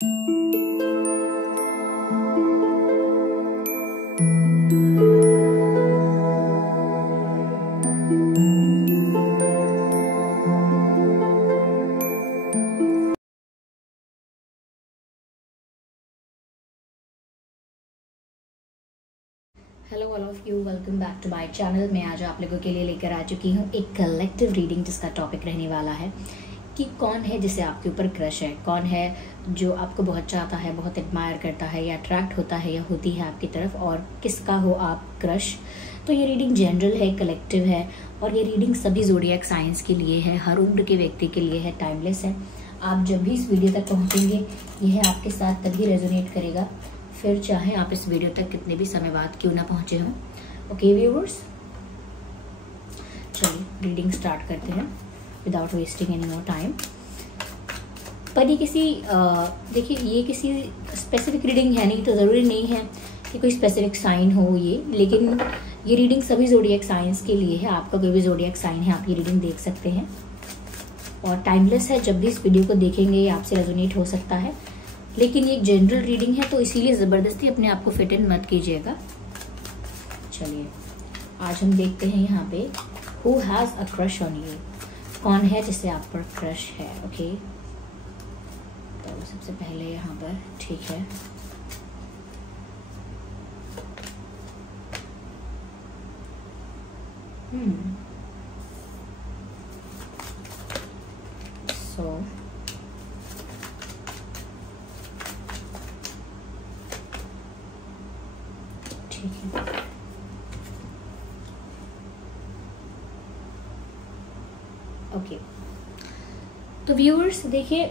Hello all of you, welcome back to my channel. मैं आज आप लोगों के लिए लेकर आ चुकी हूँ एक कलेक्टिव रीडिंग जिसका टॉपिक रहने वाला है कि कौन है जिसे आपके ऊपर क्रश है, कौन है जो आपको बहुत चाहता है, बहुत एडमायर करता है या अट्रैक्ट होता है या होती है आपकी तरफ, और किसका हो आप क्रश। तो ये रीडिंग जनरल है, कलेक्टिव है, और ये रीडिंग सभी ज़ोडिएक साइंस के लिए है, हर उम्र के व्यक्ति के लिए है, टाइमलेस है। आप जब भी इस वीडियो तक पहुँचेंगे यह आपके साथ तभी रेजोनेट करेगा, फिर चाहे आप इस वीडियो तक कितने भी समय बाद क्यों ना पहुंचे हों। ओके व्यूअर्स, चलिए रीडिंग स्टार्ट करते हैं without wasting any more time. पर ये किसी देखिए, ये किसी स्पेसिफिक रीडिंग है नहीं, तो ज़रूरी नहीं है कि कोई स्पेसिफिक साइन हो ये, लेकिन ये रीडिंग सभी ज़ोडिएक साइंस के लिए है। आपका कोई भी ज़ोडिएक साइन है, आप ये रीडिंग देख सकते हैं, और टाइमलेस है। जब भी इस वीडियो को देखेंगे ये आपसे रेजोनेट हो सकता है, लेकिन ये एक जनरल रीडिंग है, तो इसीलिए ज़बरदस्ती अपने आप को फिट इन मत कीजिएगा। चलिए आज हम देखते हैं यहाँ पे who has a crush on you, कौन है जिसे आप पर क्रश है। ओके, तो सबसे पहले यहाँ पर ठीक है, सो ठीक है। ओके, तो व्यूअर्स देखिए,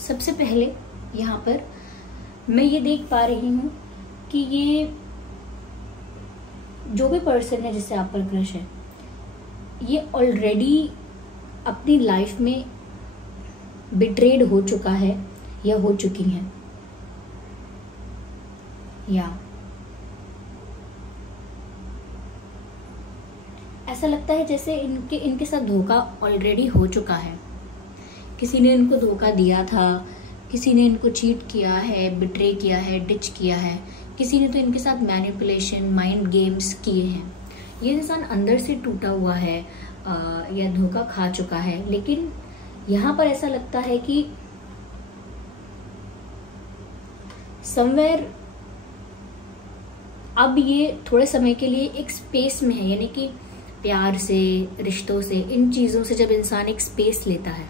सबसे पहले यहाँ पर मैं ये देख पा रही हूँ कि ये जो भी पर्सन है जिससे आप पर क्रश है, ये ऑलरेडी अपनी लाइफ में बिट्रेड हो चुका है या हो चुकी हैं, या ऐसा लगता है जैसे इनके साथ धोखा ऑलरेडी हो चुका है। किसी ने इनको धोखा दिया था, किसी ने इनको चीट किया है, बिट्रे किया है, डिच किया है, किसी ने तो इनके साथ मैनिपुलेशन, माइंड गेम्स किए हैं। ये इंसान अंदर से टूटा हुआ है या धोखा खा चुका है, लेकिन यहाँ पर ऐसा लगता है कि समवेयर अब ये थोड़े समय के लिए एक स्पेस में है, यानी कि प्यार से, रिश्तों से, इन चीज़ों से जब इंसान एक स्पेस लेता है,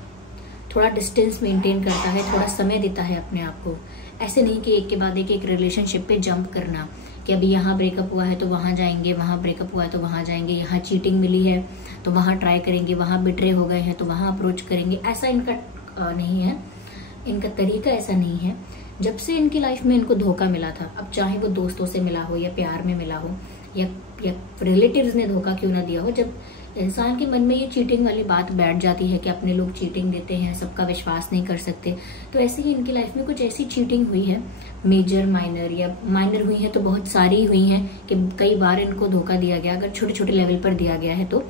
थोड़ा डिस्टेंस मेंटेन करता है, थोड़ा समय देता है अपने आप को, ऐसे नहीं कि एक के बाद एक रिलेशनशिप पे जंप करना कि अभी यहाँ ब्रेकअप हुआ है तो वहाँ जाएंगे, वहाँ ब्रेकअप हुआ है तो वहाँ जाएंगे, यहाँ चीटिंग मिली है तो वहाँ ट्राई करेंगे, वहाँ बिट्रे हो गए हैं तो वहाँ अप्रोच करेंगे। ऐसा इनका नहीं है, इनका तरीका ऐसा नहीं है। जब से इनकी लाइफ में इनको धोखा मिला था, अब चाहे वो दोस्तों से मिला हो या प्यार में मिला हो या रिलेटिव्स ने धोखा क्यों ना दिया हो, जब इंसान के मन में ये चीटिंग वाली बात बैठ जाती है कि अपने लोग चीटिंग देते हैं, सबका विश्वास नहीं कर सकते, तो ऐसे ही इनकी लाइफ में कुछ ऐसी चीटिंग हुई है, मेजर, माइनर, या माइनर हुई है तो बहुत सारी हुई हैं कि कई बार इनको धोखा दिया गया। अगर छोटे छोटे लेवल पर दिया गया है तो,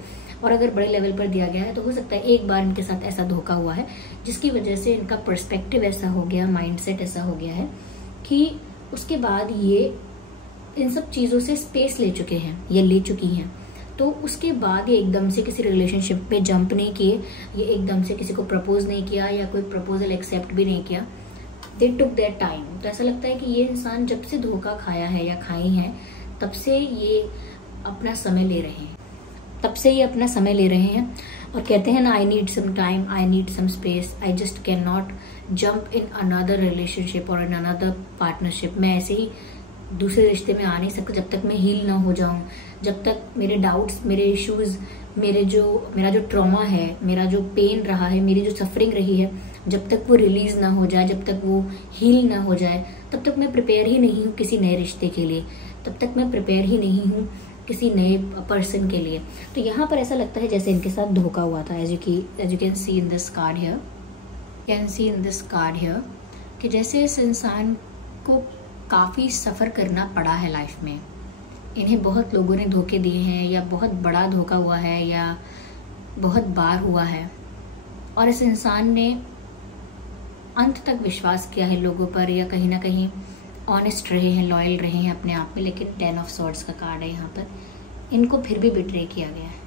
और अगर बड़े लेवल पर दिया गया है तो हो सकता है एक बार इनके साथ ऐसा धोखा हुआ है जिसकी वजह से इनका पर्सपेक्टिव ऐसा हो गया, माइंडसेट ऐसा हो गया है कि उसके बाद ये इन सब चीज़ों से स्पेस ले चुके हैं या ले चुकी हैं। तो उसके बाद ये एकदम से किसी रिलेशनशिप पे जंप नहीं किए, ये एकदम से किसी को प्रपोज नहीं किया या कोई प्रपोजल एक्सेप्ट भी नहीं किया। दे टुक देयर टाइम। तो ऐसा लगता है कि ये इंसान जब से धोखा खाया है या खाई हैं, तब से ये अपना समय ले रहे हैं, तब से ये अपना समय ले रहे हैं और कहते हैं ना, I need some time, I need some space, I just can not jump in another relationship और इन अनदर पार्टनरशिप। मैं ऐसे ही दूसरे रिश्ते में आ नहीं सकता जब तक मैं हील ना हो जाऊं, जब तक मेरे डाउट्स, मेरे इश्यूज, मेरा जो ट्रॉमा है, मेरा जो पेन रहा है, मेरी जो सफरिंग रही है, जब तक वो रिलीज ना हो जाए, जब तक वो हील ना हो जाए, तब तक मैं प्रिपेयर ही नहीं हूँ किसी नए रिश्ते के लिए, तब तक मैं प्रिपेयर ही नहीं हूँ किसी नए पर्सन के लिए। तो यहाँ पर ऐसा लगता है जैसे इनके साथ धोखा हुआ था। As you can see in this card here, कि जैसे इस इंसान को काफ़ी सफ़र करना पड़ा है लाइफ में, इन्हें बहुत लोगों ने धोखे दिए हैं या बहुत बड़ा धोखा हुआ है या बहुत बार हुआ है, और इस इंसान ने अंत तक विश्वास किया है लोगों पर, या कहीं ना कहीं ऑनेस्ट रहे हैं, लॉयल रहे हैं अपने आप में। लेकिन 10 ऑफ स्वॉर्ड्स का कार्ड है यहाँ पर, इनको फिर भी बिट्रे किया गया है।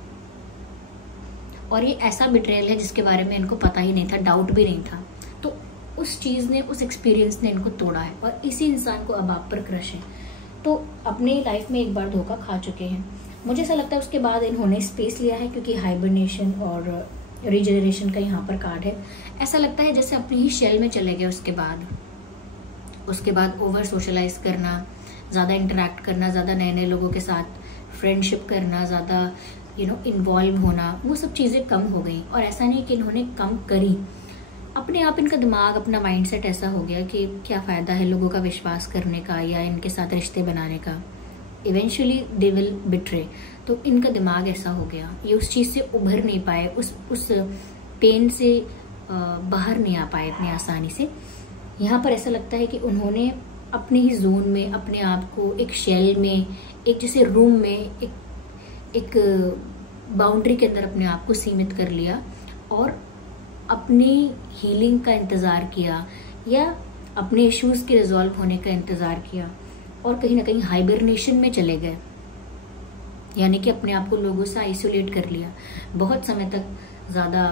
और ये ऐसा बिट्रेयल है जिसके बारे में इनको पता ही नहीं था, डाउट भी नहीं था। तो उस चीज़ ने, उस एक्सपीरियंस ने इनको तोड़ा है, और इसी इंसान को अब आप पर क्रश है। तो अपनी लाइफ में एक बार धोखा खा चुके हैं। मुझे ऐसा लगता है उसके बाद इन्होंने स्पेस लिया है, क्योंकि हाइबरनेशन और रीजनरेशन का यहाँ पर कार्ड है। ऐसा लगता है जैसे अपनी ही शेल में चले गए। उसके बाद ओवर सोशलाइज करना, ज़्यादा इंटरेक्ट करना, ज़्यादा नए नए लोगों के साथ फ्रेंडशिप करना, ज़्यादा इन्वॉल्व होना, वो सब चीज़ें कम हो गई। और ऐसा नहीं कि इन्होंने कम करी, अपने आप इनका दिमाग, अपना माइंडसेट ऐसा हो गया कि क्या फ़ायदा है लोगों का विश्वास करने का या इनके साथ रिश्ते बनाने का, इवेंचुअली दे विल बिट्रे। तो इनका दिमाग ऐसा हो गया, ये उस चीज़ से उभर नहीं पाए, उस पेन से बाहर नहीं आ पाए इतनी आसानी से। यहाँ पर ऐसा लगता है कि उन्होंने अपने ही जोन में अपने आप को, एक शेल में, एक जैसे रूम में, एक बाउंड्री के अंदर अपने आप को सीमित कर लिया और अपनी हीलिंग का इंतज़ार किया, या अपने इश्यूज के रिजॉल्व होने का इंतज़ार किया, और कहीं ना कहीं हाइबरनेशन में चले गए, यानी कि अपने आप को लोगों से आइसोलेट कर लिया। बहुत समय तक ज़्यादा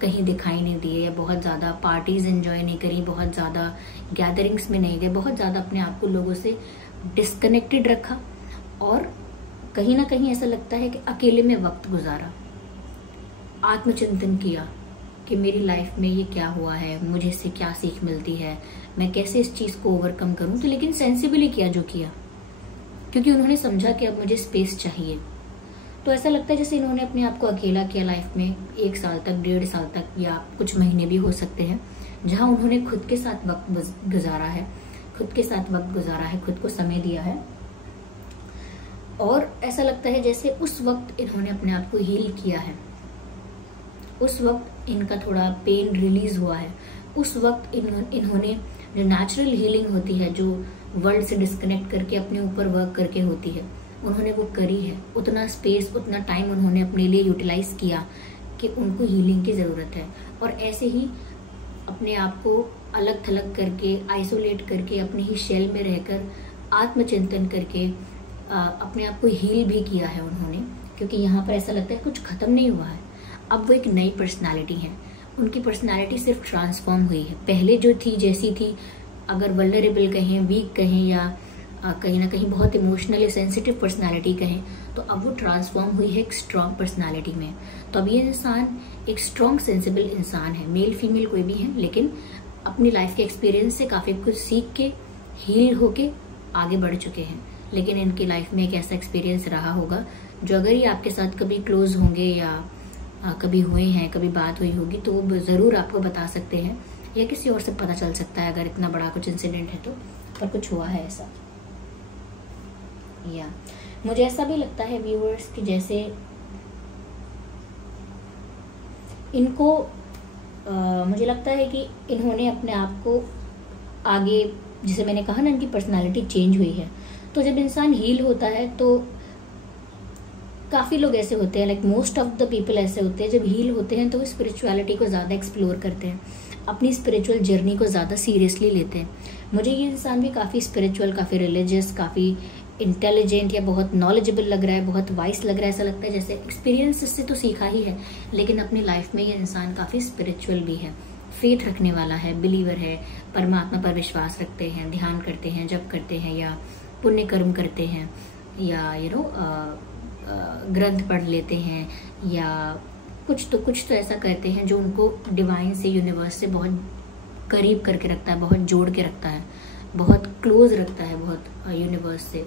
कहीं दिखाई नहीं दिए, या बहुत ज़्यादा पार्टीज एंजॉय नहीं करी, बहुत ज़्यादा गैदरिंग्स में नहीं गए, बहुत ज़्यादा अपने आप को लोगों से डिस्कनेक्टेड रखा, और कहीं ना कहीं ऐसा लगता है कि अकेले में वक्त गुजारा, आत्मचिंतन किया कि मेरी लाइफ में ये क्या हुआ है, मुझे इससे क्या सीख मिलती है, मैं कैसे इस चीज़ को ओवरकम करूं। तो लेकिन सेंसिबली किया जो किया, क्योंकि उन्होंने समझा कि अब मुझे स्पेस चाहिए। तो ऐसा लगता है जैसे इन्होंने अपने आप को अकेला किया लाइफ में 1 साल तक, 1.5 साल तक, या कुछ महीने भी हो सकते हैं, जहां उन्होंने खुद के साथ वक्त गुजारा है, खुद को समय दिया है। और ऐसा लगता है जैसे उस वक्त इन्होंने अपने आप को हील किया है, उस वक्त इनका थोड़ा पेन रिलीज हुआ है, उस वक्त इन्होंने जो नेचुरल हीलिंग होती है, जो वर्ल्ड से डिस्कनेक्ट करके अपने ऊपर वर्क करके होती है, उन्होंने वो करी है। उतना स्पेस, उतना टाइम उन्होंने अपने लिए यूटिलाइज किया कि उनको हीलिंग की ज़रूरत है। और ऐसे ही अपने आप को अलग थलग करके, आइसोलेट करके, अपनी ही शेल में रहकर आत्मचिंतन करके अपने आप को हील भी किया है उन्होंने। क्योंकि यहाँ पर ऐसा लगता है कुछ खत्म नहीं हुआ है, अब वो एक नई पर्सनालिटी है। उनकी पर्सनालिटी सिर्फ ट्रांसफॉर्म हुई है। पहले जो थी, जैसी थी, अगर वल्नरेबल कहें, वीक कहें, या कहीं ना कहीं बहुत इमोशनली सेंसिटिव पर्सनालिटी कहें, तो अब वो ट्रांसफॉर्म हुई है एक स्ट्रॉन्ग पर्सनालिटी में। तो अब ये इंसान एक स्ट्रॉन्ग सेंसिबल इंसान है, मेल फीमेल कोई भी है, लेकिन अपनी लाइफ के एक्सपीरियंस से काफ़ी कुछ सीख के, हील होके आगे बढ़ चुके हैं। लेकिन इनकी लाइफ में एक ऐसा एक्सपीरियंस रहा होगा जो अगर ये आपके साथ कभी क्लोज होंगे या कभी हुए हैं, कभी बात हुई होगी, तो वो ज़रूर आपको बता सकते हैं, या किसी और से पता चल सकता है अगर इतना बड़ा कुछ इंसिडेंट है तो, पर कुछ हुआ है ऐसा। या मुझे ऐसा भी लगता है व्यूअर्स कि जैसे इनको मुझे लगता है कि इन्होंने अपने आप को आगे, जैसे मैंने कहा ना, इनकी पर्सनालिटी चेंज हुई है। तो जब इंसान हील होता है तो काफ़ी लोग ऐसे होते हैं, like most of the people ऐसे होते हैं, जब हील होते हैं तो वो स्पिरिचुअलिटी को ज़्यादा एक्सप्लोर करते हैं, अपनी स्पिरिचुअल जर्नी को ज़्यादा सीरियसली लेते हैं। मुझे ये इंसान भी काफ़ी स्पिरिचुअल, काफ़ी रिलीजियस, काफ़ी इंटेलिजेंट या बहुत नॉलेजेबल लग रहा है, बहुत वाइस लग रहा है। ऐसा लगता है जैसे एक्सपीरियंस से तो सीखा ही है, लेकिन अपनी लाइफ में ये इंसान काफ़ी स्पिरिचुअल भी है, फेथ रखने वाला है, बिलीवर है, परमात्मा पर विश्वास रखते हैं, ध्यान करते हैं, जप करते हैं, या पुण्य कर्म करते हैं, या ग्रंथ पढ़ लेते हैं, या कुछ तो ऐसा करते हैं जो उनको डिवाइन से, यूनिवर्स से बहुत करीब करके रखता है, बहुत जोड़ के रखता है, बहुत क्लोज रखता है, बहुत यूनिवर्स से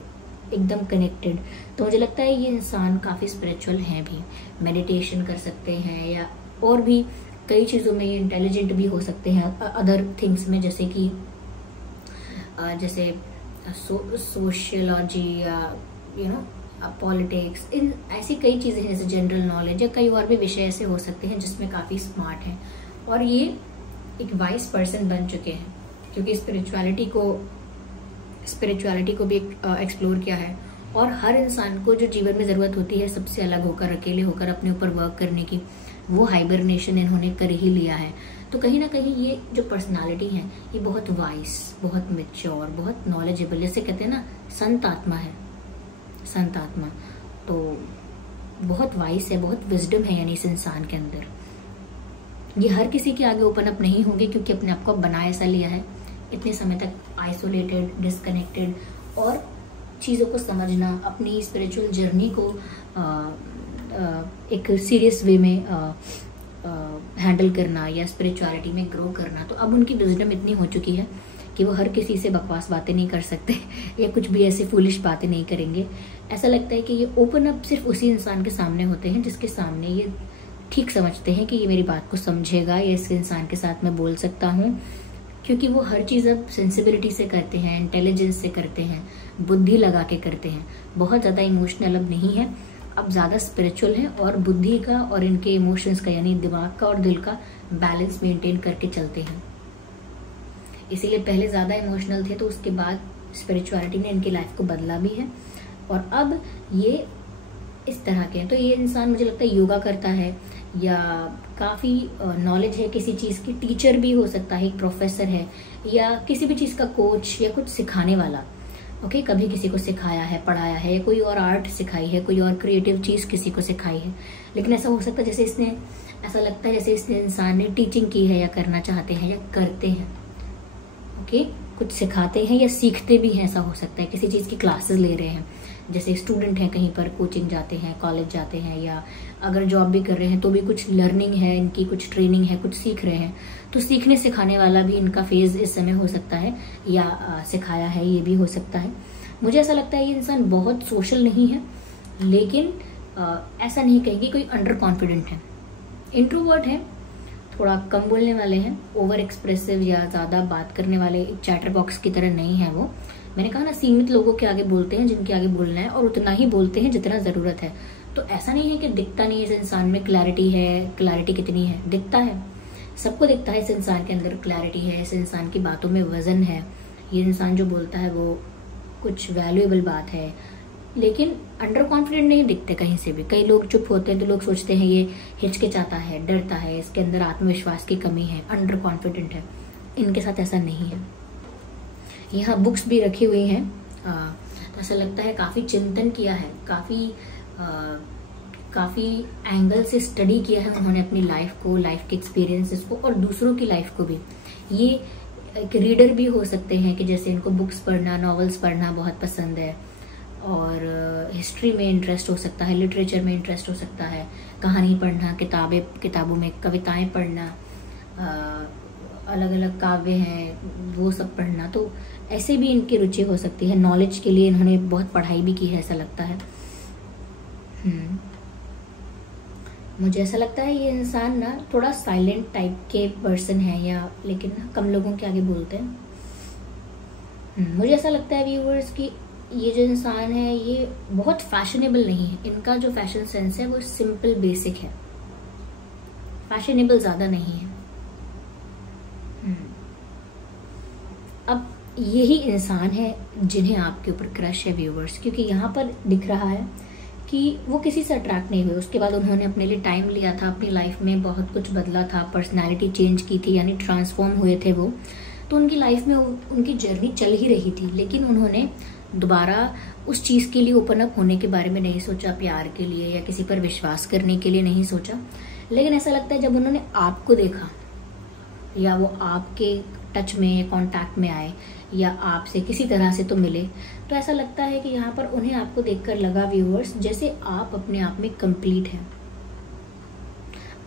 एकदम कनेक्टेड। तो मुझे लगता है ये इंसान काफ़ी स्पिरिचुअल हैं भी, मेडिटेशन कर सकते हैं, या और भी कई चीज़ों में ये इंटेलिजेंट भी हो सकते हैं, अदर थिंग्स में, जैसे कि जैसे सोशियोलॉजी या पॉलिटिक्स, इन ऐसी कई चीज़ें हैं, जैसे जनरल नॉलेज, या कई और भी विषय ऐसे हो सकते हैं जिसमें काफ़ी स्मार्ट हैं। और ये एक वाइज पर्सन बन चुके हैं, क्योंकि स्पिरिचुअलिटी को भी एक्सप्लोर किया है। और हर इंसान को जो जीवन में ज़रूरत होती है सबसे अलग होकर, अकेले होकर अपने ऊपर वर्क करने की, वो हाइबरनेशन इन्होंने कर ही लिया है। तो कहीं ना कहीं ये जो पर्सनालिटी है ये बहुत वाइस, बहुत मैच्योर, बहुत नॉलेजेबल, जैसे कहते हैं ना संत आत्मा है, संत आत्मा, तो बहुत वाइस है, बहुत विजडम है यानी इस इंसान के अंदर। ये हर किसी के आगे ओपन अप नहीं होंगे क्योंकि अपने आप को बना ऐसा लिया है, इतने समय तक आइसोलेटेड, डिस्कनेक्टेड, और चीज़ों को समझना, अपनी स्पिरिचुअल जर्नी को एक सीरियस वे में हैंडल करना या स्पिरिचुअलिटी में ग्रो करना। तो अब उनकी विजडम इतनी हो चुकी है कि वो हर किसी से बकवास बातें नहीं कर सकते या कुछ भी ऐसे फूलिश बातें नहीं करेंगे। ऐसा लगता है कि ये ओपन अप सिर्फ उसी इंसान के सामने होते हैं जिसके सामने ये ठीक समझते हैं कि ये मेरी बात को समझेगा या इस इंसान के साथ मैं बोल सकता हूँ, क्योंकि वो हर चीज़ अब सेंसिबिलिटी से करते हैं, इंटेलिजेंस से करते हैं, बुद्धि लगा के करते हैं। बहुत ज़्यादा इमोशनल अब नहीं है, अब ज़्यादा स्पिरिचुअल है और बुद्धि का और इनके इमोशंस का यानी दिमाग का और दिल का बैलेंस मेंटेन करके चलते हैं। इसीलिए पहले ज़्यादा इमोशनल थे, तो उसके बाद स्पिरिचुअलिटी ने इनकी लाइफ को बदला भी है और अब ये इस तरह के हैं। तो ये इंसान मुझे लगता है योगा करता है या काफ़ी नॉलेज है किसी चीज़ की, टीचर भी हो सकता है, एक प्रोफेसर है या किसी भी चीज़ का कोच या कुछ सिखाने वाला। ओके, कभी किसी को सिखाया है, पढ़ाया है, कोई और आर्ट सिखाई है, कोई और क्रिएटिव चीज़ किसी को सिखाई है। लेकिन ऐसा हो सकता है जैसे इसने, ऐसा लगता है जैसे इसने इंसान ने टीचिंग की है या करना चाहते हैं या करते हैं। ओके, कुछ सिखाते हैं या सीखते भी हैं, ऐसा हो सकता है किसी चीज़ की क्लासेस ले रहे हैं, जैसे स्टूडेंट हैं कहीं पर कोचिंग जाते हैं, कॉलेज जाते हैं, या अगर जॉब भी कर रहे हैं तो भी कुछ लर्निंग है इनकी, कुछ ट्रेनिंग है, कुछ सीख रहे हैं। तो सीखने सिखाने वाला भी इनका फेज इस समय हो सकता है या सिखाया है, ये भी हो सकता है। मुझे ऐसा लगता है ये इंसान बहुत सोशल नहीं है, लेकिन ऐसा नहीं कहेंगे कोई अंडर कॉन्फिडेंट है, इंट्रोवर्ट है, थोड़ा कम बोलने वाले हैं, ओवर एक्सप्रेसिव या ज़्यादा बात करने वाले, एक चैटर बॉक्स की तरह नहीं है वो। मैंने कहा ना, सीमित लोगों के आगे बोलते हैं जिनके आगे बोलना है, और उतना ही बोलते हैं जितना ज़रूरत है। तो ऐसा नहीं है कि दिखता नहीं है इस इंसान में क्लैरिटी है, क्लैरिटी कितनी है, दिखता है, सबको दिखता है इस इंसान के अंदर क्लैरिटी है, इस इंसान की बातों में वजन है, ये इंसान जो बोलता है वो कुछ वैल्यूएबल बात है। लेकिन अंडर कॉन्फिडेंट नहीं दिखते कहीं से भी। कई लोग चुप होते हैं तो लोग सोचते हैं ये हिचकिचाता है, डरता है, इसके अंदर आत्मविश्वास की कमी है, अंडर कॉन्फिडेंट है। इनके साथ ऐसा नहीं है। यहाँ बुक्स भी रखी हुई हैं, तो ऐसा लगता है काफ़ी चिंतन किया है, काफ़ी एंगल से स्टडी किया है उन्होंने अपनी लाइफ को, लाइफ के एक्सपीरियंसेस को और दूसरों की लाइफ को भी। ये एक रीडर भी हो सकते हैं कि जैसे इनको बुक्स पढ़ना, नॉवेल्स पढ़ना बहुत पसंद है, और हिस्ट्री में इंटरेस्ट हो सकता है, लिटरेचर में इंटरेस्ट हो सकता है, कहानी पढ़ना, किताबों में कविताएं पढ़ना, अलग अलग काव्य हैं वो सब पढ़ना। तो ऐसे भी इनकी रुचि हो सकती है। नॉलेज के लिए इन्होंने बहुत पढ़ाई भी की है, ऐसा लगता है। मुझे ऐसा लगता है ये इंसान ना थोड़ा साइलेंट टाइप के पर्सन है, या लेकिन कम लोगों के आगे बोलते हैं। मुझे ऐसा लगता है व्यूअर्स कि ये जो इंसान है ये बहुत फैशनेबल नहीं है। इनका जो फैशन सेंस है वो सिंपल बेसिक है, फैशनेबल ज्यादा नहीं है। अब यही इंसान है जिन्हें आपके ऊपर क्रश है व्यूअर्स, क्योंकि यहाँ पर दिख रहा है कि वो किसी से अट्रैक्ट नहीं हुए। उसके बाद उन्होंने अपने लिए टाइम लिया था, अपनी लाइफ में बहुत कुछ बदला था, पर्सनैलिटी चेंज की थी, यानी ट्रांसफॉर्म हुए थे वो। तो उनकी लाइफ में उनकी जर्नी चल ही रही थी, लेकिन उन्होंने दोबारा उस चीज़ के लिए ओपन अप होने के बारे में नहीं सोचा, प्यार के लिए या किसी पर विश्वास करने के लिए नहीं सोचा। लेकिन ऐसा लगता है जब उन्होंने आपको देखा या वो आपके टच में, कांटेक्ट में आए या आपसे किसी तरह से तो मिले, तो ऐसा लगता है कि यहाँ पर उन्हें आपको देखकर लगा व्यूअर्स जैसे आप अपने आप में कंप्लीट हैं,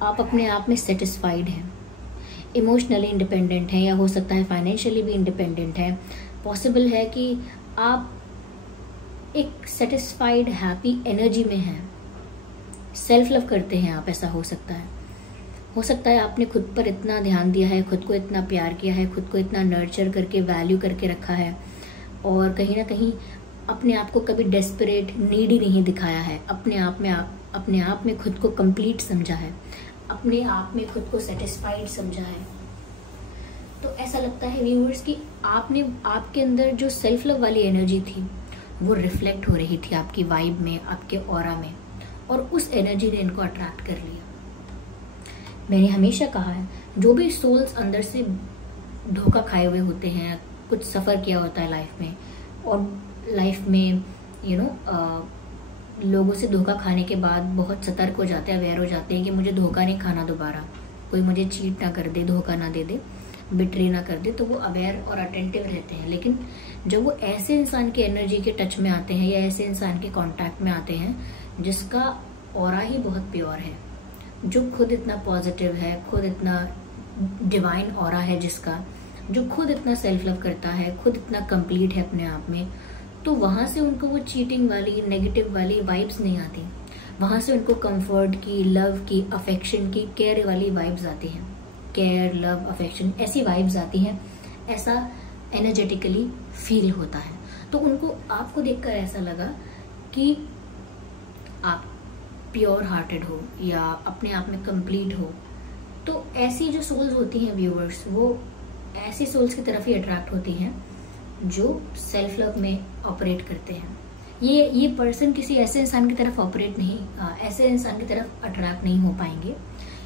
आप अपने आप में सेटिस्फाइड हैं, इमोशनली इंडिपेंडेंट हैं, या हो सकता है फाइनेंशियली भी इंडिपेंडेंट है। पॉसिबल है कि आप एक सेटिस्फाइड हैप्पी एनर्जी में हैं, सेल्फ लव करते हैं आप, ऐसा हो सकता है। हो सकता है आपने खुद पर इतना ध्यान दिया है, खुद को इतना प्यार किया है, खुद को इतना नर्चर करके वैल्यू करके रखा है, और कहीं ना कहीं अपने आप को कभी डेस्परेट, नीडी नहीं दिखाया है, अपने आप में खुद को कंप्लीट समझा है, अपने आप में खुद को सेटिस्फाइड समझा है। तो ऐसा लगता है व्यूअर्स कि आपके अंदर जो सेल्फ लव वाली एनर्जी थी वो रिफ्लेक्ट हो रही थी आपकी वाइब में, आपके ऑरा में, और उस एनर्जी ने इनको अट्रैक्ट कर लिया। मैंने हमेशा कहा है, जो भी सोल्स अंदर से धोखा खाए हुए होते हैं, कुछ सफ़र किया होता है लाइफ में, और लाइफ में लोगों से धोखा खाने के बाद बहुत सतर्क हो जाते हैं, अवेयर हो जाते हैं कि मुझे धोखा नहीं खाना दोबारा, कोई मुझे चीट ना कर दे, धोखा ना दे दे, बिट्रे ना कर दे, तो वो अवेयर और अटेंटिव रहते हैं। लेकिन जब वो ऐसे इंसान की एनर्जी के टच में आते हैं या ऐसे इंसान के कांटेक्ट में आते हैं जिसका ऑरा ही बहुत प्योर है, जो खुद इतना पॉजिटिव है, खुद इतना डिवाइन ऑरा है जिसका, जो खुद इतना सेल्फ लव करता है, खुद इतना कंप्लीट है अपने आप में, तो वहाँ से उनको वो चीटिंग वाली, नेगेटिव वाली वाइब्स नहीं आती। वहाँ से उनको कंफर्ट की, लव की, अफेक्शन की, केयर वाली वाइब्स आती हैं। केयर, लव, अफेक्शन, ऐसी वाइब्स आती हैं, ऐसा एनर्जेटिकली फील होता है। तो उनको, आपको देखकर ऐसा लगा कि आप प्योर हार्टेड हो या अपने आप में कंप्लीट हो। तो ऐसी जो सोल्स होती हैं व्यूअर्स, वो ऐसी सोल्स की तरफ ही अट्रैक्ट होती हैं जो सेल्फ लव में ऑपरेट करते हैं। ये पर्सन किसी ऐसे इंसान की तरफ ऑपरेट नहीं, ऐसे इंसान की तरफ अट्रैक्ट नहीं हो पाएंगे।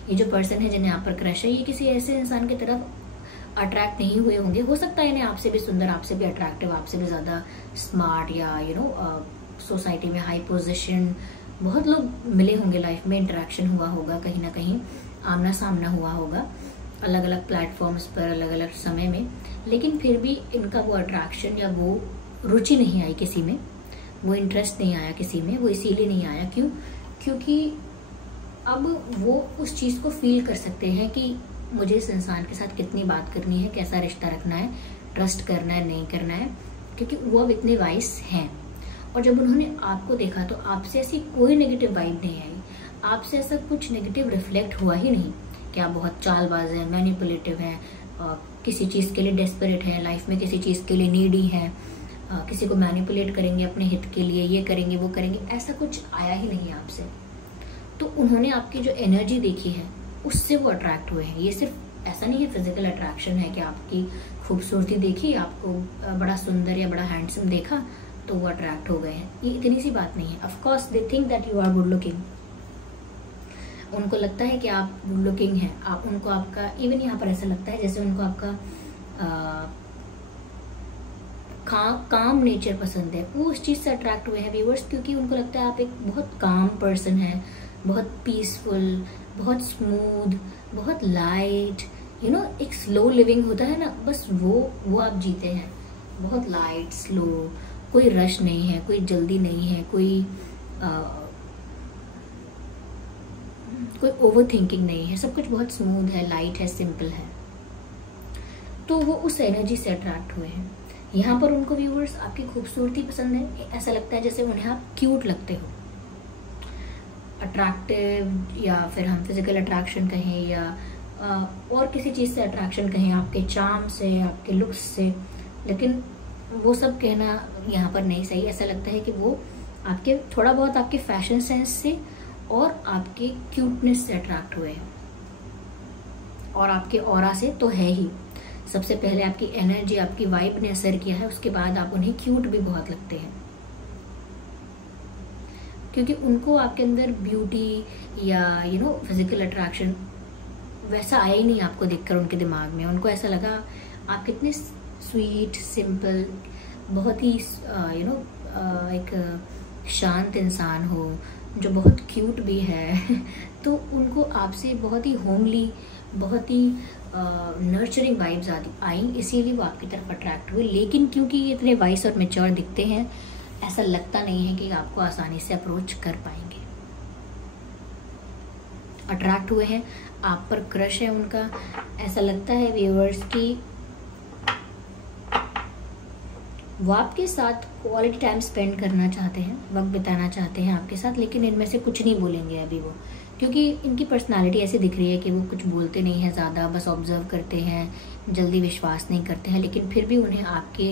ये जो पर्सन है जिन्हें आप पर क्रश है, ये किसी ऐसे इंसान की तरफ अट्रैक्ट नहीं हुए होंगे। हो सकता है इन्हें आपसे भी सुंदर, आपसे भी अट्रैक्टिव, आपसे भी ज़्यादा स्मार्ट या सोसाइटी में हाई पोजीशन बहुत लोग मिले होंगे, लाइफ में इंटरेक्शन हुआ होगा, कहीं ना कहीं आमना सामना हुआ होगा, अलग अलग प्लेटफॉर्म्स पर, अलग अलग समय में, लेकिन फिर भी इनका वो अट्रैक्शन या वो रुचि नहीं आई किसी में, वो इंटरेस्ट नहीं आया किसी में। वो इसीलिए नहीं आया, क्योंकि अब वो उस चीज़ को फील कर सकते हैं कि मुझे इस इंसान के साथ कितनी बात करनी है, कैसा रिश्ता रखना है, ट्रस्ट करना है, नहीं करना है, क्योंकि वो अब इतने वाइस हैं। और जब उन्होंने आपको देखा तो आपसे ऐसी कोई नेगेटिव वाइब नहीं आई, आपसे ऐसा कुछ नेगेटिव रिफ्लेक्ट हुआ ही नहीं कि आप बहुत चालबाज हैं, मैनिपुलेटिव हैं, किसी चीज़ के लिए डेस्परेट हैं, लाइफ में किसी चीज़ के लिए नीडी हैं, किसी को मैनिपुलेट करेंगे अपने हित के लिए, ये करेंगे वो करेंगे, ऐसा कुछ आया ही नहीं आपसे। तो उन्होंने आपकी जो एनर्जी देखी है उससे वो अट्रैक्ट हुए हैं। ये सिर्फ ऐसा नहीं है फिजिकल अट्रैक्शन है कि आपकी खूबसूरती देखी, आपको बड़ा सुंदर या बड़ा हैंडसम देखा तो वो अट्रैक्ट हो गए हैं, ये इतनी सी बात नहीं है। Of course they think that you are good looking, उनको लगता है कि आप गुड लुकिंग हैं, आप उनको आपका, इवन यहाँ पर ऐसा लगता है जैसे उनको आपका काम नेचर पसंद है, वो उस चीज़ से अट्रैक्ट हुए हैं व्यूअर्स, क्योंकि उनको लगता है आप एक बहुत काम पर्सन हैं, बहुत पीसफुल, बहुत स्मूथ, बहुत लाइट, एक स्लो लिविंग होता है ना, बस वो आप जीते हैं, बहुत लाइट, स्लो, कोई रश नहीं है, कोई जल्दी नहीं है, कोई ओवर थिंकिंग नहीं है, सब कुछ बहुत स्मूथ है, लाइट है, सिंपल है। तो वो उस एनर्जी से अट्रैक्ट हुए हैं। यहाँ पर उनको व्यूअर्स आपकी खूबसूरती पसंद है, ऐसा लगता है जैसे उन्हें आप क्यूट लगते हो, अट्रैक्टिव, या फिर हम फिजिकल अट्रैक्शन कहें या और किसी चीज़ से अट्रैक्शन कहें, आपके चार्म से, आपके लुक्स से, लेकिन वो सब कहना यहाँ पर नहीं सही। ऐसा लगता है कि वो आपके थोड़ा बहुत आपके फैशन सेंस से और आपके क्यूटनेस से अट्रैक्ट हुए हैं, और आपके ऑरा से तो है ही। सबसे पहले आपकी एनर्जी, आपकी वाइब ने असर किया है, उसके बाद आप उन्हें क्यूट भी बहुत लगते हैं, क्योंकि उनको आपके अंदर ब्यूटी या फिजिकल अट्रैक्शन वैसा आया ही नहीं आपको देखकर उनके दिमाग में। उनको ऐसा लगा आप कितने स्वीट, सिंपल, बहुत ही एक शांत इंसान हो जो बहुत क्यूट भी है तो उनको आपसे बहुत ही होमली, बहुत ही नर्चरिंग वाइब्स आई, इसीलिए वो आपकी तरफ अट्रैक्ट हुए। लेकिन क्योंकि ये इतने वाइस और मैच्योर दिखते हैं, ऐसा लगता नहीं है कि आपको आसानी से अप्रोच कर पाएंगे। अट्रैक्ट हुए हैं, आप पर क्रश है उनका। ऐसा लगता है व्यूअर्स कि वो आपके साथ क्वालिटी टाइम स्पेंड करना चाहते हैं, वक्त बिताना चाहते हैं आपके साथ, लेकिन इनमें से कुछ नहीं बोलेंगे अभी वो, क्योंकि इनकी पर्सनालिटी ऐसी दिख रही है कि वो कुछ बोलते नहीं हैं ज़्यादा, बस ऑब्जर्व करते हैं, जल्दी विश्वास नहीं करते हैं, लेकिन फिर भी उन्हें आपके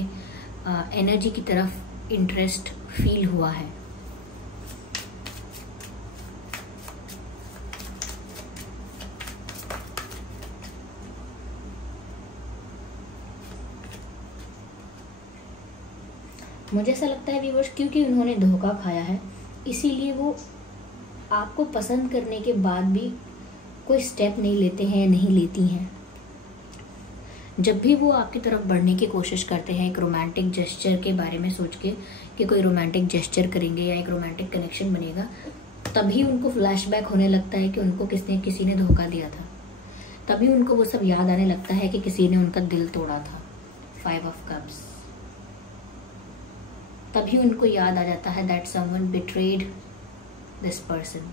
एनर्जी की तरफ इंटरेस्ट फील हुआ है। मुझे ऐसा लगता है व्यूअर्स, क्योंकि उन्होंने धोखा खाया है, इसीलिए वो आपको पसंद करने के बाद भी कोई स्टेप नहीं लेते हैं, नहीं लेती हैं। जब भी वो आपकी तरफ बढ़ने की कोशिश करते हैं, एक रोमांटिक जेस्चर के बारे में सोच के कि कोई रोमांटिक जेस्चर करेंगे या एक रोमांटिक कनेक्शन बनेगा, तभी उनको फ्लैशबैक होने लगता है कि उनको किसी ने धोखा दिया था। तभी उनको वो सब याद आने लगता है कि किसी ने उनका दिल तोड़ा था। 5 ऑफ कप्स। तभी उनको याद आ जाता है that someone betrayed this person.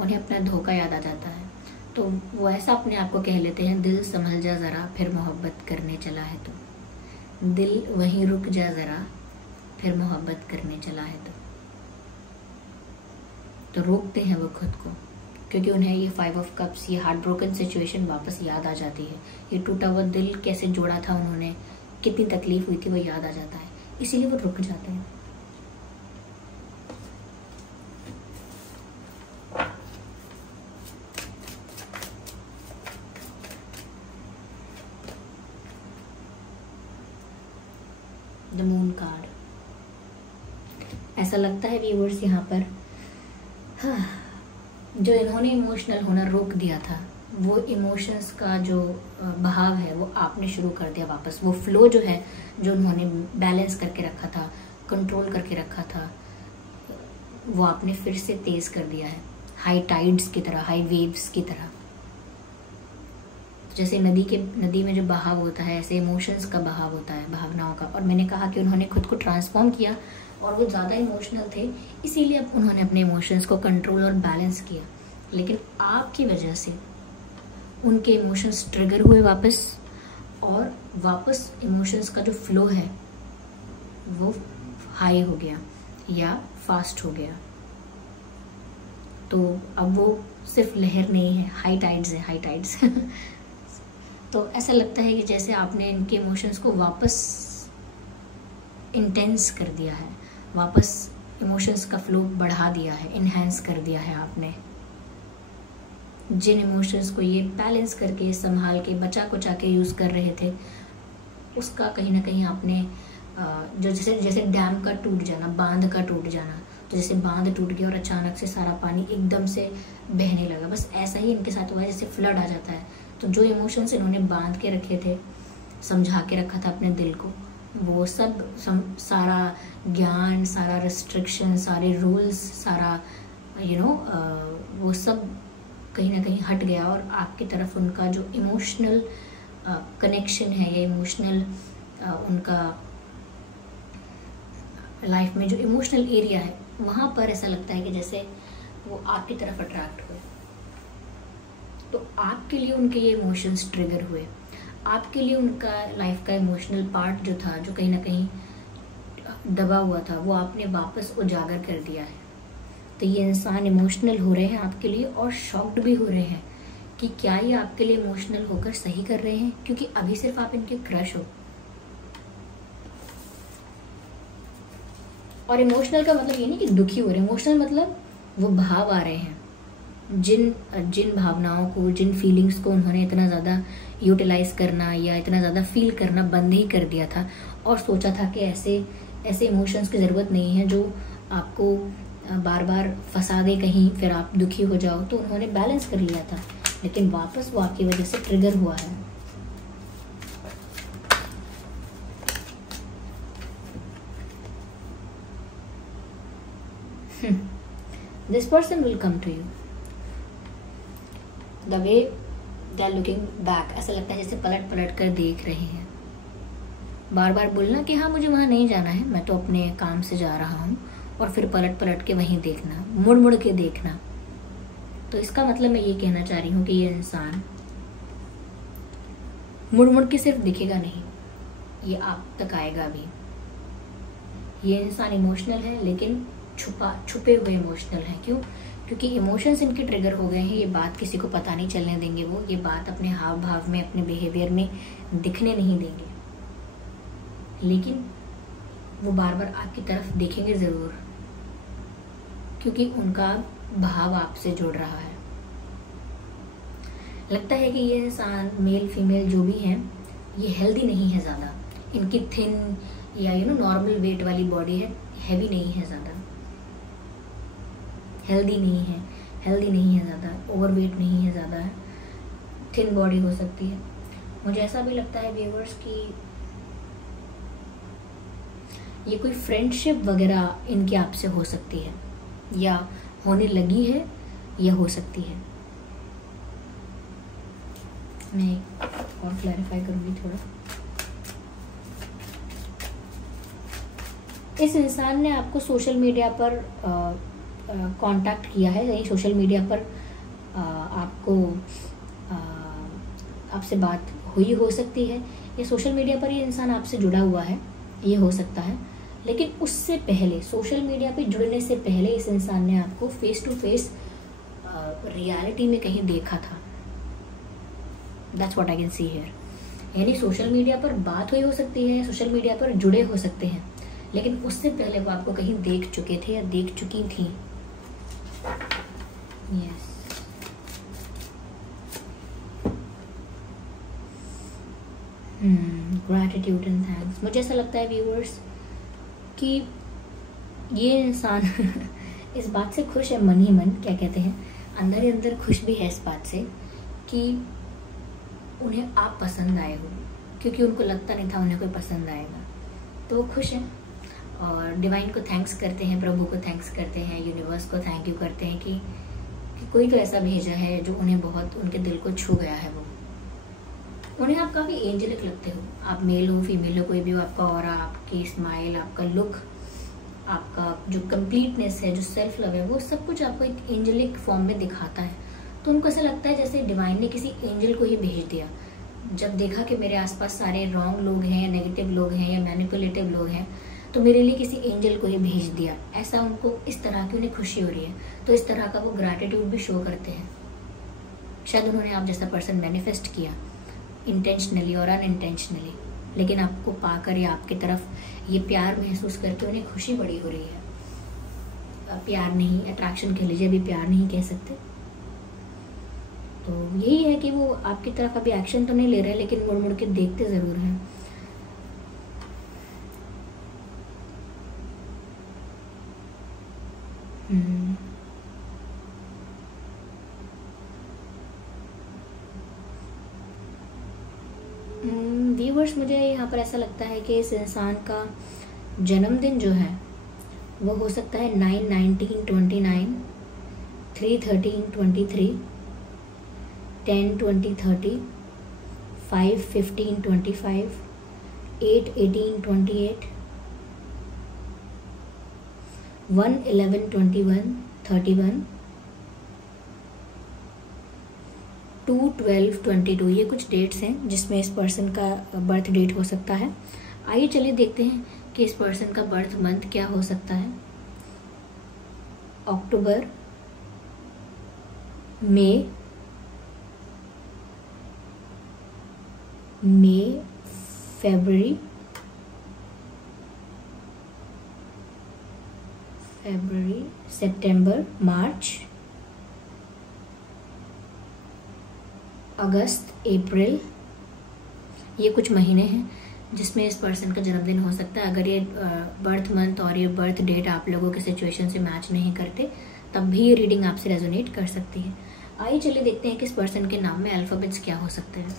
उन्हें अपना धोखा याद आ जाता है, तो वो ऐसा अपने आप को कह लेते हैं, दिल संभल जा ज़रा, फिर मोहब्बत करने चला है तो। दिल वहीं रुक जा ज़रा, फिर मोहब्बत करने चला है तो रोकते हैं वो खुद को, क्योंकि उन्हें ये 5 ऑफ कप्स, ये हार्ट ब्रोकन सिचुएशन वापस याद आ जाती है। ये टूटा हुआ दिल कैसे जोड़ा था उन्होंने, कितनी तकलीफ हुई थी, वो याद आ जाता है, इसीलिए वो रुक जाते हैं। The moon card. ऐसा लगता है व्यूअर्स यहाँ पर जो इन्होंने इमोशनल होना रोक दिया था, वो इमोशंस का जो बहाव है वो आपने शुरू कर दिया वापस। वो फ्लो जो है, जो उन्होंने बैलेंस करके रखा था, कंट्रोल करके रखा था, वो आपने फिर से तेज कर दिया है, हाई टाइड्स की तरह, हाई वेव्स की तरह। जैसे नदी में जो बहाव होता है, ऐसे इमोशंस का बहाव होता है, भावनाओं का। और मैंने कहा कि उन्होंने खुद को ट्रांसफॉर्म किया और वो ज़्यादा इमोशनल थे, इसीलिए अब उन्होंने अपने इमोशंस को कंट्रोल और बैलेंस किया। लेकिन आपकी वजह से उनके इमोशंस ट्रिगर हुए वापस, और वापस इमोशंस का जो फ्लो है वो हाई हो गया या फास्ट हो गया। तो अब वो सिर्फ लहर नहीं है, हाई टाइड्स है, हाई टाइड्स। तो ऐसा लगता है कि जैसे आपने इनके इमोशंस को वापस इंटेंस कर दिया है, वापस इमोशंस का फ्लो बढ़ा दिया है, इन्हेंस कर दिया है आपने। जिन इमोशंस को ये बैलेंस करके, संभाल के, बचा कुचा के यूज़ कर रहे थे, उसका कहीं ना कहीं आपने जो जैसे डैम का टूट जाना, बांध का टूट जाना, तो जैसे बांध टूट गया और अचानक से सारा पानी एकदम से बहने लगा, बस ऐसा ही इनके साथ हुआ है, जैसे फ्लड आ जाता है। तो जो इमोशंस इन्होंने बांध के रखे थे, समझा के रखा था अपने दिल को, वो सब सारा ज्ञान, सारा रिस्ट्रिक्शन, सारे रूल्स, सारा वो सब कहीं ना कहीं हट गया, और आपकी तरफ उनका जो इमोशनल कनेक्शन है, या इमोशनल उनका लाइफ में जो इमोशनल एरिया है, वहाँ पर ऐसा लगता है कि जैसे वो आपकी तरफ अट्रैक्ट हुए। तो आपके लिए उनके ये इमोशंस ट्रिगर हुए, आपके लिए उनका लाइफ का इमोशनल पार्ट जो था, जो कहीं ना कहीं दबा हुआ था, वो आपने वापस उजागर कर दिया है। तो ये इंसान इमोशनल हो रहे हैं आपके लिए, और शॉक्ड भी हो रहे हैं कि क्या ये आपके लिए इमोशनल होकर सही कर रहे हैं, क्योंकि अभी सिर्फ आप इनके क्रश हो। और इमोशनल का मतलब ये नहीं कि दुखी हो रहे हैं, इमोशनल मतलब वो भाव आ रहे हैं, जिन भावनाओं को, जिन फीलिंग्स को उन्होंने इतना ज़्यादा यूटिलाइज करना या इतना ज़्यादा फील करना बंद ही कर दिया था, और सोचा था कि ऐसे इमोशंस की ज़रूरत नहीं है जो आपको बार बार फंसा दे कहीं, फिर आप दुखी हो जाओ। तो उन्होंने बैलेंस कर लिया था, लेकिन वापस वो आपकी वजह से ट्रिगर हुआ है। This person will come to you. The way they are looking back, ऐसा लगता है जैसे पलट पलट कर देख रहे हैं। बार बार बोलना कि हाँ मुझे वहाँ नहीं जाना है, मैं तो अपने काम से जा रहा हूँ, और फिर पलट पलट के वहीं देखना, मुड़ मुड़ के देखना। तो इसका मतलब मैं ये कहना चाह रही हूँ कि ये इंसान मुड़ मुड़ के सिर्फ दिखेगा नहीं, ये आप तक आएगा भी। ये इंसान इमोशनल है, लेकिन छुपे हुए इमोशनल हैं। क्यों? क्योंकि इमोशंस इनके ट्रिगर हो गए हैं। ये बात किसी को पता नहीं चलने देंगे, वो ये बात अपने हाव भाव में, अपने बिहेवियर में दिखने नहीं देंगे, लेकिन वो बार बार आपकी तरफ देखेंगे ज़रूर, क्योंकि उनका भाव आपसे जुड़ रहा है। लगता है कि ये इंसान, मेल फीमेल जो भी हैं, ये हेल्दी नहीं है ज़्यादा। इनकी थिन या नॉर्मल वेट वाली बॉडी है, हैवी नहीं है, ज़्यादा हेल्दी नहीं है, हेल्दी नहीं है ज़्यादा, ओवरवेट नहीं है ज़्यादा है, थिन बॉडी हो सकती है। मुझे ऐसा भी लगता है व्यूअर्स कि ये कोई फ्रेंडशिप वगैरह इनके आपसे हो सकती है या होने लगी है या हो सकती है। मैं और क्लैरिफाई करूँगी थोड़ा। इस इंसान ने आपको सोशल मीडिया पर कांटेक्ट किया है, यानी सोशल मीडिया पर आपको आपसे बात हुई हो सकती है, या सोशल मीडिया पर ये इंसान आपसे जुड़ा हुआ है, ये हो सकता है। लेकिन उससे पहले, सोशल मीडिया पे जुड़ने से पहले इस इंसान ने आपको फेस टू फेस रियलिटी में कहीं देखा था। That's what I can see here. यानी सोशल मीडिया पर बात हुई हो सकती है, सोशल मीडिया पर जुड़े हो सकते हैं, लेकिन उससे पहले वो आपको कहीं देख चुके थे या देख चुकी थी। यस। Gratitude and thanks. मुझे ऐसा लगता है व्यूअर्स कि ये इंसान इस बात से खुश है, मन ही मन, क्या कहते हैं, अंदर ही अंदर खुश भी है इस बात से कि उन्हें आप पसंद आए हो, क्योंकि उनको लगता नहीं था उन्हें कोई पसंद आएगा। तो वो खुश हैं और डिवाइन को थैंक्स करते हैं, प्रभु को थैंक्स करते हैं, यूनिवर्स को थैंक यू करते हैं कि कोई तो ऐसा भेजा है जो उन्हें बहुत, उनके दिल को छू गया है। वो उन्हें आप काफ़ी एंजेलिक लगते हो, आप मेल हो फीमेल हो कोई भी हो, आपका ऑरा, आपकी स्माइल, आपका लुक, आपका जो कंप्लीटनेस है, जो सेल्फ लव है, वो सब कुछ आपको एक एंजेलिक फॉर्म में दिखाता है। तो उनको ऐसा लगता है जैसे डिवाइन ने किसी एंजल को ही भेज दिया। जब देखा कि मेरे आसपास सारे रॉन्ग लोग हैं या नेगेटिव लोग हैं या मैनिपुलेटिव लोग हैं, तो मेरे लिए किसी एंजल को ही भेज दिया। ऐसा उनको, इस तरह की उन्हें खुशी हो रही है, तो इस तरह का वो ग्रैटिट्यूड भी शो करते हैं। शायद उन्होंने आप जैसा पर्सन मैनिफेस्ट किया, इंटेंशनली और अनइंटेंशनली, लेकिन आपको पाकर या आपकी तरफ ये प्यार महसूस करके उन्हें खुशी बड़ी हो रही है। प्यार नहीं, अट्रैक्शन कह लीजिए, अभी प्यार नहीं कह सकते। तो यही है कि वो आपकी तरफ अभी एक्शन तो नहीं ले रहे, लेकिन मुड़ मुड़ के देखते ज़रूर हैं। व्यूअर्स, मुझे यहाँ पर ऐसा लगता है कि इस इंसान का जन्मदिन जो है वो हो सकता है 9/19/29, 3/13/23, 10/20/30, 5/15/25, 8/18/28, 1/11/21, 31, 2/12/22। ये कुछ डेट्स हैं जिसमें इस पर्सन का बर्थ डेट हो सकता है। आइए चलिए देखते हैं कि इस पर्सन का बर्थ मंथ क्या हो सकता है। अक्टूबर, मई, फरवरी, सितंबर, मार्च, अगस्त, अप्रैल। ये कुछ महीने हैं जिसमें इस पर्सन का जन्मदिन हो सकता है। अगर ये बर्थ मंथ और ये बर्थ डेट आप लोगों के सिचुएशन से मैच नहीं करते, तब भी ये रीडिंग आपसे रेजोनेट कर सकती है। आइए चलिए देखते हैं कि इस पर्सन के नाम में अल्फाबेट्स क्या हो सकते हैं।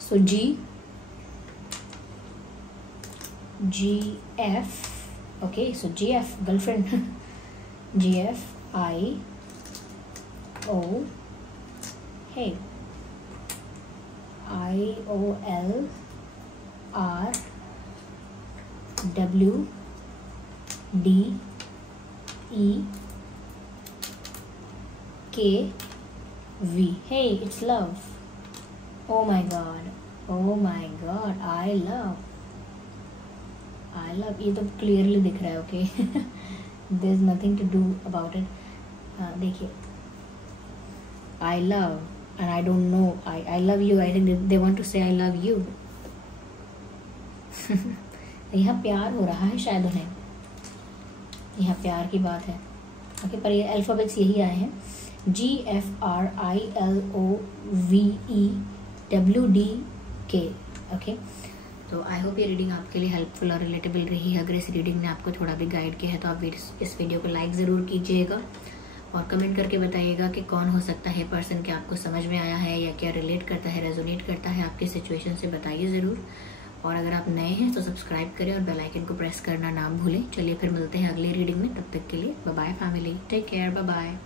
सो GF, okay, so GF girlfriend, GF, IO, hey, IOL, R, W, D, E, K, V. Hey, it's love. Oh my god, oh my god, I love, ये तो क्लियरली दिख रहा है। Okay, there is nothing to do about it. देखिए, I love and I don't know, I love you, I think they want to say I love you. यहाँ प्यार हो रहा है शायद उन्हें, यहाँ प्यार की बात है। ओके, पर ये अल्फ़ाबेट्स यही आए हैं, GFRILOVEWDK। ओके, तो आई होप ये रीडिंग आपके लिए हेल्पफुल और रिलेटेबल रही है। अगर इस रीडिंग ने आपको थोड़ा भी गाइड किया है तो आप इस वीडियो को लाइक ज़रूर कीजिएगा और कमेंट करके बताइएगा कि कौन हो सकता है पर्सन के आपको समझ में आया है या क्या रिलेट करता है, रेजोनेट करता है आपकी सिचुएशन से, बताइए ज़रूर। और अगर आप नए हैं तो सब्सक्राइब करें और बेल आइकन को प्रेस करना ना भूलें। चलिए फिर मिलते हैं अगले रीडिंग में, तब तक के लिए bye bye family, take care, bye bye.